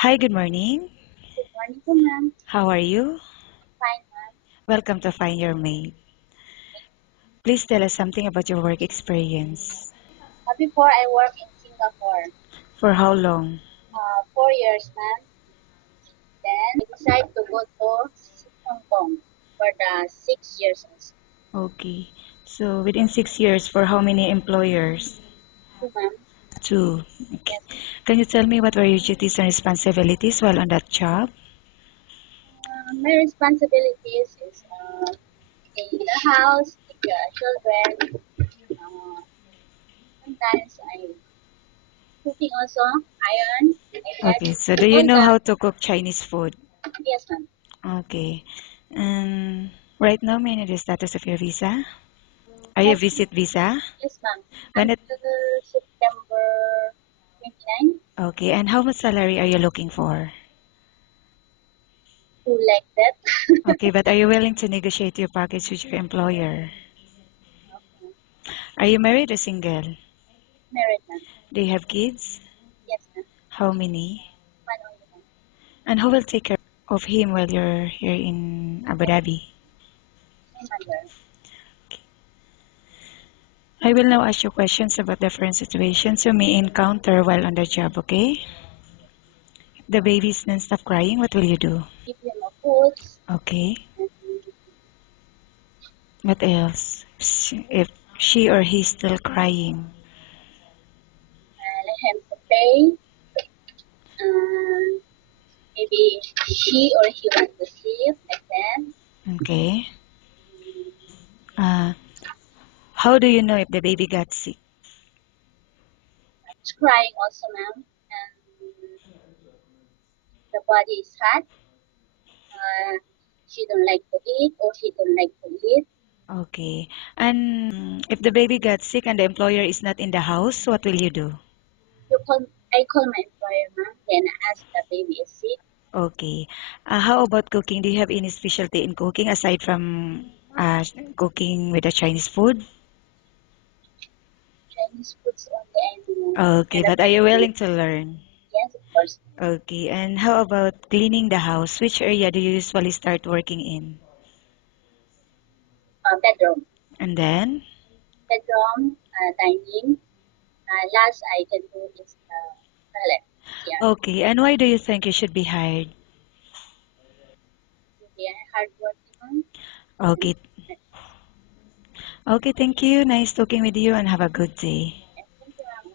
Hi, good morning. Good morning po, ma'am. How are you? Fine, ma'am. Welcome to Find Your Mate. Please tell us something about your work experience. Before I work in Singapore, For how long? 4 years, ma'am. Then I decided to go to Hong Kong for the 6 years also. Okay. So within 6 years, for how many employers? So, ma'am, Two. Okay. yes, ma'am. Can you tell me what were your duties and responsibilities while on that job? My responsibilities is in the house, take care of children. Uh, Sometimes I cooking also, iron, like that. Okay. So do you All know the how to cook Chinese food? yes, ma'am. Okay. And right now, may I know the status of your visa? Are you Yes, visit visa? yes, ma'am. When it? Until September 29, Okay. And how much salary are you looking for? to like that. Okay, but are you willing to negotiate your package with your employer? Okay. Are you married or single? Married, ma'am. Do you have kids? Yes, ma'am. How many? One only, ma'am. And who will take care of him while you're here in Abu Dhabi? My mother. I will now ask you questions about different situations you may encounter while on the job, okay? If the baby's non-stop crying, what will you do? Give him a food Okay. and What else? If she or he still crying. let him to pay. Uh, Maybe she or he wants to sleep like that. Okay. Uh, how do you know if the baby got sick? She's crying also, ma'am. And the body is hot. She don't like to eat or she don't like to eat. Okay. And if the baby got sick and the employer is not in the house, what will you do? I call my employer, ma'am. Then I ask the baby is sick. Okay. How about cooking? Do you have any specialty in cooking aside from cooking with the Chinese food? Chinese foods only I know. Okay, And the but are you Filipino, willing to learn? yes, of course. Okay, and how about cleaning the house? Which area do you usually start working in? Bedroom. And then? Bedroom, dining. Last I can do is toilet. Yeah. Okay, and why do you think you should be hired? Yeah, hard working. Okay, And okay, thank you. Nice talking with you and have a good day.